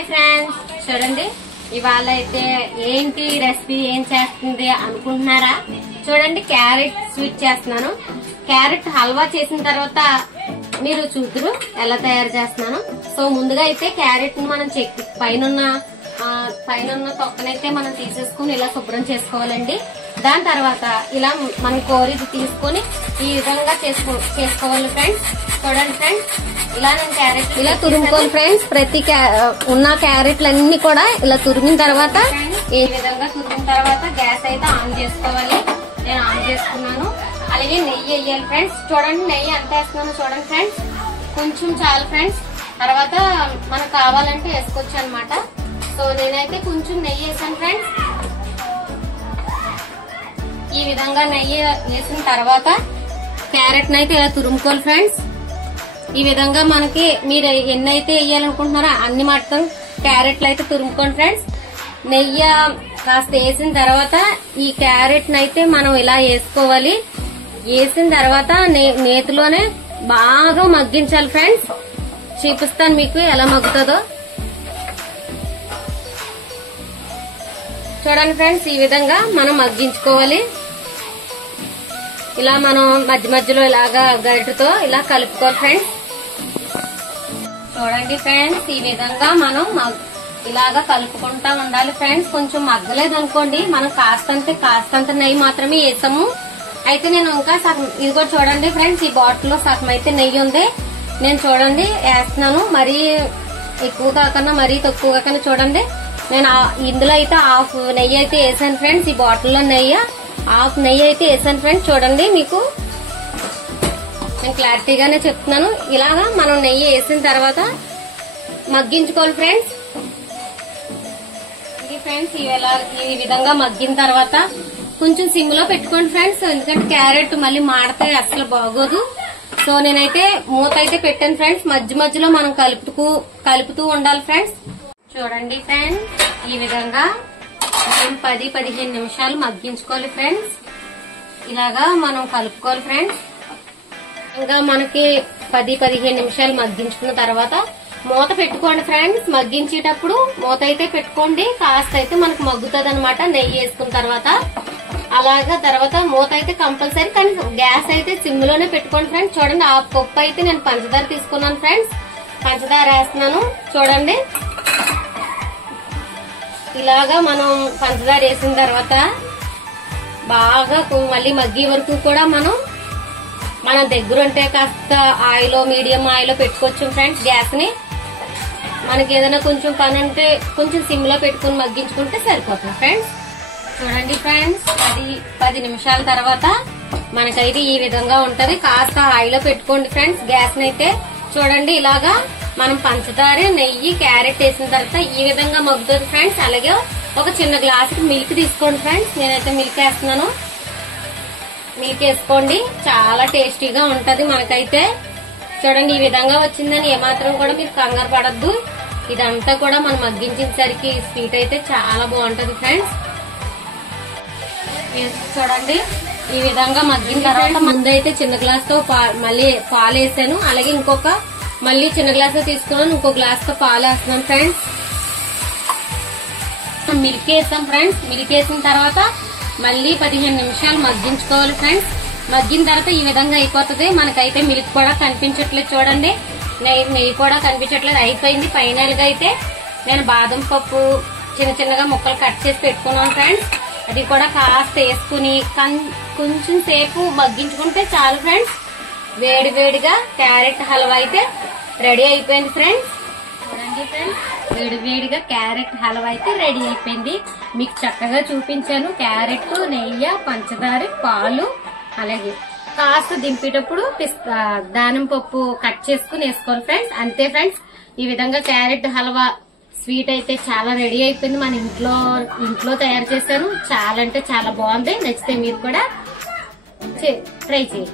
Hi friends, చూడండి ఇవాళ అయితే ఏంటి రెసిపీ ఏం చేస్తుంది అనుకుంటున్నారా? చూడండి, క్యారెట్ స్వీట్ చేస్తున్నాను. క్యారెట్ హల్వా చేసిన తర్వాత మీరు చూద్దరు ఎలా తయారు చేస్తున్నాను. సో ముందుగా అయితే క్యారెట్ ను మనం పైన తొక్కనైతే మనం తీసేసుకుని ఇలా శుభ్రం చేసుకోవాలండి. దాని తర్వాత ఇలా మనం కోరిది తీసుకొని ఈ విధంగా చేసుకోవాలి ఫ్రెండ్స్. చూడండి ఫ్రెండ్స్, ఇలా నేను క్యారెట్ ఇలా తురుముకోవాలి ఫ్రెండ్స్. ప్రతి ఉన్న క్యారెట్లన్నీ కూడా ఇలా తురిమిన తర్వాత ఈ విధంగా తురిమిన తర్వాత గ్యాస్ అయితే ఆన్ చేసుకోవాలి. నేను ఆన్ చేసుకున్నాను. అలాగే నెయ్యి వేయాలి ఫ్రెండ్స్. చూడండి నెయ్యి ఎంత వేస్తున్నాను చూడండి ఫ్రెండ్స్, కొంచెం చాలు ఫ్రెండ్స్. తర్వాత మనకు కావాలంటే వేసుకోవచ్చు అనమాట. సో నేనైతే కొంచెం నెయ్యి వేసాను ఫ్రెండ్స్. ఈ విధంగా నెయ్యి వేసిన తర్వాత క్యారెట్ నైతే ఇలా తురుముకోవాలి ఫ్రెండ్స్. ఈ విధంగా మనకి మీరు ఎన్నైతే వేయాలనుకుంటున్నారో అన్ని మాత్రం క్యారెట్లు అయితే తురుముకోండి ఫ్రెండ్స్. నెయ్యి కాస్త వేసిన తర్వాత ఈ క్యారెట్ నైతే మనం ఇలా వేసుకోవాలి. వేసిన తర్వాత నేతిలోనే బాగా మగ్గించాలి ఫ్రెండ్స్. చూపిస్తాను మీకు ఎలా మగ్గుతుందో. చూడండి ఫ్రెండ్స్, ఈ విధంగా మనం మగ్గించుకోవాలి. ఇలా మనం మధ్య మధ్యలో ఇలాగా గరిటెతో ఇలా కలుపుకోవాలి ఫ్రెండ్స్. చూడండి ఫ్రెండ్స్, ఈ విధంగా మనం ఇలాగా కలుపుకుంటా ఉండాలి ఫ్రెండ్స్. కొంచెం మగ్గలేదు అనుకోండి, మనం కాస్తంత నెయ్యి మాత్రమే వేసాము. అయితే నేను ఇంకా సగం, ఇది కూడా చూడండి ఫ్రెండ్స్, ఈ బాటిల్ లో సగం అయితే నెయ్యి ఉంది. నేను చూడండి వేస్తున్నాను. మరీ ఎక్కువ కాకుండా మరీ తక్కువ కాకుండా చూడండి. నేను ఇందులో అయితే హాఫ్ నెయ్యి అయితే వేసాను ఫ్రెండ్స్. ఈ బాటిల్లో హాఫ్ నెయ్యి అయితే వేసాను ఫ్రెండ్స్. చూడండి, మీకు నేను క్లారిటీగానే చెప్తున్నాను. ఇలాగా మనం నెయ్యి వేసిన తర్వాత మగ్గించుకోవాలి ఫ్రెండ్స్. ఇది ఫ్రెండ్స్, ఈ విధంగా మగ్గిన తర్వాత కొంచెం సిమ్ లో పెట్టుకోండి ఫ్రెండ్స్. ఎందుకంటే క్యారెట్ మళ్ళీ మాడితే అసలు బాగోదు. సో నేనైతే మూత అయితే పెట్టాను ఫ్రెండ్స్. మధ్య మధ్యలో మనం కలుపుతూ ఉండాలి ఫ్రెండ్స్. చూడండి ఫ్రెండ్స్, ఈ విధంగా మనం 10-15 నిమిషాలు మగ్గించుకోవాలి ఫ్రెండ్స్. ఇలాగా మనం కలుపుకోవాలి ఫ్రెండ్స్. ఇంకా మనకి 10-15 నిమిషాలు మగ్గించుకున్న తర్వాత మూత పెట్టుకోండి ఫ్రెండ్స్. మగ్గించేటప్పుడు మూత అయితే పెట్టుకోండి, కాస్త అయితే మనకు మగ్గుతుంది అనమాట నెయ్యి వేసుకున్న తర్వాత. అలాగా తర్వాత మూత అయితే కంపల్సరీ, కానీ గ్యాస్ అయితే సిమ్ లోనే పెట్టుకోండి ఫ్రెండ్స్. చూడండి, ఆ కప్పు అయితే నేను పంచదార తీసుకున్నాను ఫ్రెండ్స్. పంచదార వేస్తున్నాను చూడండి. ఇలాగా మనం పంచదార వేసిన తర్వాత బాగా మళ్ళీ మగ్గే వరకు కూడా మన దగ్గర ఉంటే కాస్త ఆయిల్, మీడియం ఆయిల్ పెట్టుకోవచ్చు ఫ్రెండ్స్. గ్యాస్ ని మనకి ఏదైనా కొంచెం పని ఉంటే కొంచెం సిమ్ లో పెట్టుకుని మగ్గించుకుంటే సరిపోతుంది ఫ్రెండ్స్. చూడండి ఫ్రెండ్స్, 10 నిమిషాల తర్వాత మనకైతే ఈ విధంగా ఉంటది. కాస్త ఆయిల్ పెట్టుకోండి ఫ్రెండ్స్ గ్యాస్ నైతే. చూడండి, ఇలాగా మనం పంచదార, నెయ్యి, క్యారెట్ వేసిన తర్వాత ఈ విధంగా మగ్గుతుంది ఫ్రెండ్స్. అలాగే ఒక చిన్న గ్లాసు మిల్క్ తీసుకోండి ఫ్రెండ్స్. నేనైతే మిల్క్ వేస్తున్నాను. మిల్క్ వేసుకోండి, చాలా టేస్టీగా ఉంటది మనకైతే. చూడండి, ఈ విధంగా వచ్చిందని ఏమాత్రం కూడా మీరు కంగారు పడద్దు. ఇదంతా కూడా మనం మగ్గించేసరికి స్వీట్ అయితే చాలా బాగుంటది ఫ్రెండ్స్. చూడండి, ఈ విధంగా మగ్గిన తర్వాత ముందైతే చిన్న గ్లాస్ తో మళ్ళీ పాలు వేసాను. అలాగే మళ్ళీ చిన్న గ్లాస్ తో తీసుకున్నాను. ఇంకో గ్లాస్ తో పాలు వేస్తున్నాను ఫ్రెండ్స్. మిల్క్ వేసాం ఫ్రెండ్స్. మిల్క్ వేసిన తర్వాత మళ్ళీ 15 నిమిషాలు మగ్గించుకోవాలి ఫ్రెండ్స్. మగ్గిన తర్వాత ఈ విధంగా అయిపోతుంది. మనకైతే మిల్క్ కూడా కనిపించట్లేదు చూడండి, నెయ్యి కూడా కనిపించట్లేదు. అయిపోయింది. ఫైనల్ గా అయితే నేను బాదం పప్పు చిన్నగా ముక్కలు కట్ చేసి పెట్టుకున్నాను ఫ్రెండ్స్. అది కూడా కాస్త వేసుకుని కొంచెం సేపు మగ్గించుకుంటే చాలు ఫ్రెండ్స్. వేడిగా క్యారెట్ హల్వా అయితే రెడీ అయిపోయింది ఫ్రెండ్స్. చూడండి ఫ్రెండ్స్, వేడిగా క్యారెట్ హల్వా అయితే రెడీ అయిపోయింది. మీకు చక్కగా చూపించాను. క్యారెట్, నెయ్యి, పంచదార, పాలు, అలాగే కాస్త దింపేటప్పుడు దానిమ్మ పప్పు కట్ చేసుకుని వేసుకోవాలి ఫ్రెండ్స్. అంతే ఫ్రెండ్స్, ఈ విధంగా క్యారెట్ హల్వా స్వీట్ అయితే చాలా రెడీ అయిపోయింది. మన ఇంట్లో తయారు చేశాను. చాలా అంటే చాలా బాగుంది. నచ్చితే మీరు కూడా ట్రై చేయండి.